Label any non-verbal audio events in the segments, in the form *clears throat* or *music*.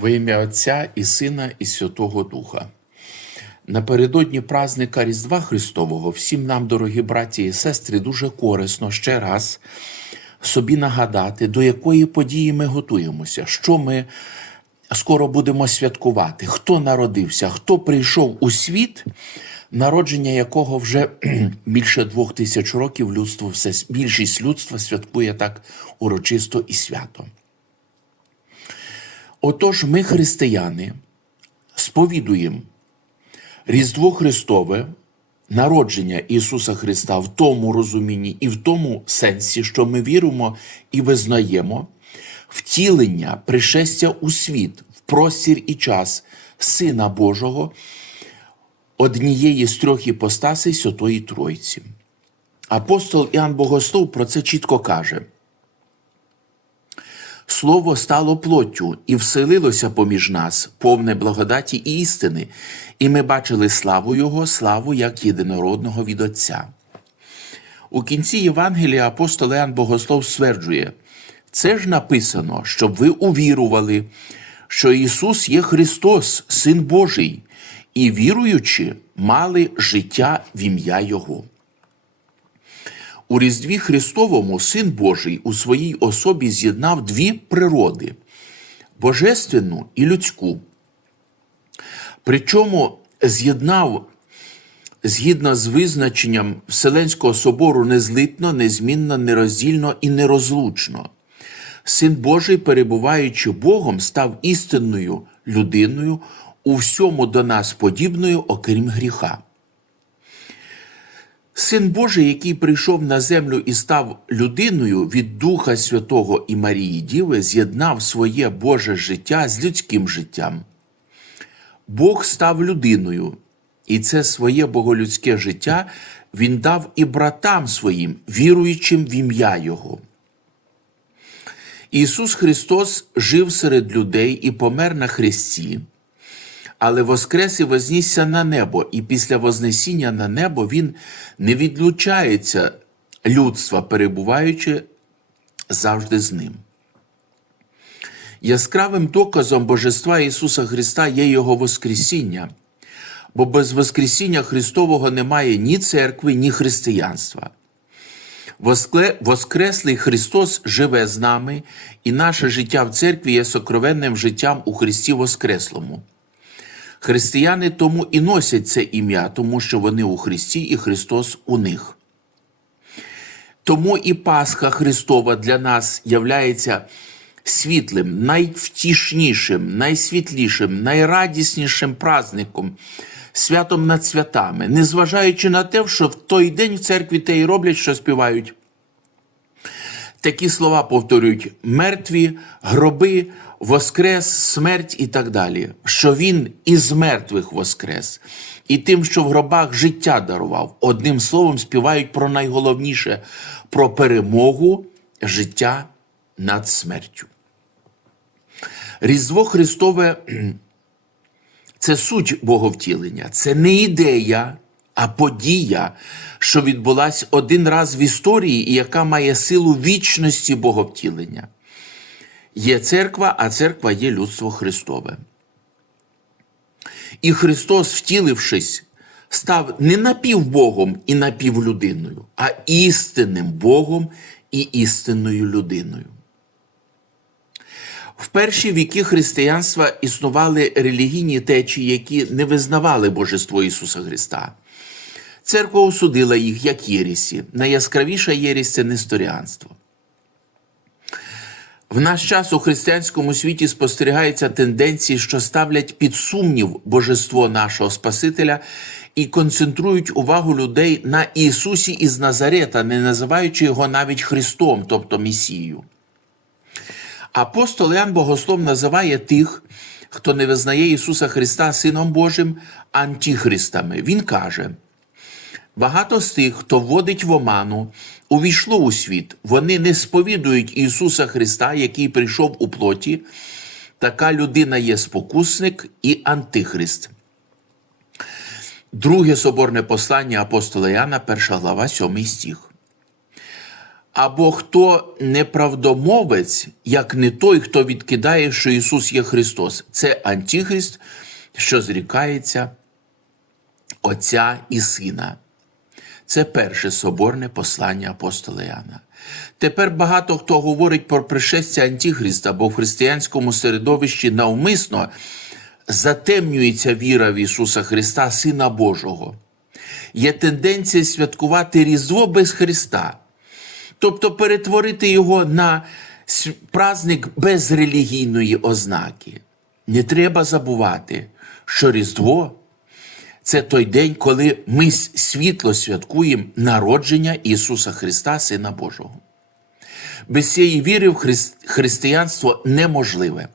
Во ім'я Отця і Сина, і Святого Духа. Напередодні празника Різдва Христового всім нам, дорогі браті і сестри, дуже корисно ще раз собі нагадати, до якої події ми готуємося, що ми скоро будемо святкувати, хто народився, хто прийшов у світ, народження якого вже *clears throat* більше двох тисяч років людство, все, більшість людства святкує так урочисто і свято. Отож, ми, християни, сповідуємо Різдво Христове, народження Ісуса Христа в тому розумінні і в тому сенсі, що ми віримо і визнаємо втілення, пришестя у світ, в простір і час Сина Божого, однієї з трьох іпостасей Святої Тройці. Апостол Іоанн Богослов про це чітко каже. Слово стало плоттю і вселилося поміж нас, повне благодаті і істини, і ми бачили славу Його, славу як єдинородного від Отця. У кінці Євангелія апостол Іоанн Богослов стверджує, це ж написано, щоб ви увірували, що Ісус є Христос, Син Божий, і віруючи, мали життя в ім'я Його. У Різдві Христовому Син Божий у своїй особі з'єднав дві природи божественну і людську. Причому з'єднав згідно з визначенням Вселенського собору незлитно, незмінно, нероздільно і нерозлучно. Син Божий, перебуваючи Богом, став істинною людиною, у всьому до нас подібною, окрім гріха. Син Божий, який прийшов на землю і став людиною від Духа Святого і Марії Діви, з'єднав своє Боже життя з людським життям. Бог став людиною, і це своє боголюдське життя він дав і братам своїм, віруючим в ім'я Його. Ісус Христос жив серед людей і помер на хресті, але воскрес і вознісся на небо, і після Вознесіння на небо Він не відлучається людства, перебуваючи завжди з ним. Яскравим доказом Божества Ісуса Христа є Його Воскресіння, бо без Воскресіння Христового немає ні церкви, ні християнства. Воскреслий Христос живе з нами, і наше життя в церкві є сокровенним життям у Христі Воскреслому. Християни тому і носять це ім'я, тому що вони у Христі і Христос у них. Тому і Пасха Христова для нас являється світлим, найвтішнішим, найсвітлішим, найрадіснішим праздником, святом над святами, незважаючи на те, що в той день в церкві те й роблять, що співають. Такі слова повторюють мертві, гроби, воскрес, смерть і так далі. Що він із мертвих воскрес, і тим, що в гробах життя дарував. Одним словом, співають про найголовніше про перемогу життя над смертю. Різдво Христове *clears throat* це суть Боговтілення, це не ідея, а подія, що відбулася один раз в історії і яка має силу вічності Боговтілення. Є церква, а церква є людство Христове. І Христос, втілившись, став не напівбогом і напівлюдиною, а істинним Богом і істинною людиною. В перші віки християнства існували релігійні течії, які не визнавали Божество Ісуса Христа. Церква осудила їх як єрісі. Найяскравіша єрість це несторіанство. В наш час у християнському світі спостерігаються тенденції, що ставлять під сумнів божество нашого Спасителя і концентрують увагу людей на Ісусі із Назарета, не називаючи його навіть Христом, тобто Месією. Апостол Ян Богослов називає тих, хто не визнає Ісуса Христа Сином Божим, антихристами. Він каже: багато з тих, хто вводить в оману, увійшло у світ, вони не сповідують Ісуса Христа, який прийшов у плоті. Така людина є спокусник і антихрист. Друге соборне послання апостола Яна, перша глава, сьомий стих. Або хто неправдомовець, як не той, хто відкидає, що Ісус є Христос. Це Антихрист, що зрікається Отця і Сина. Це перше соборне послання апостола Іоанна. Тепер багато хто говорить про пришестя Антихриста, бо в християнському середовищі навмисно затемнюється віра в Ісуса Христа, Сина Божого. Є тенденція святкувати Різдво без Христа, тобто перетворити його на праздник без релігійної ознаки. Не треба забувати, що Різдво це той день, коли ми світло святкуємо народження Ісуса Христа, Сина Божого. Без цієї віри в хрис- християнство неможливе.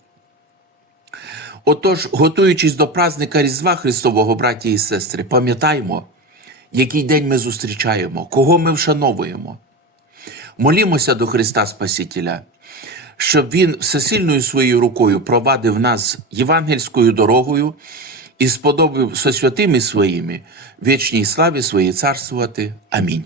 Отож, готуючись до праздника Різдва Христового, браті і сестри, пам'ятаймо, який день ми зустрічаємо, кого ми вшановуємо. Молімося до Христа Спасителя, щоб Він всесильною своєю рукою провадив нас євангельською дорогою і сподобив со святими своїми вічній славі своїй царствувати. Амінь.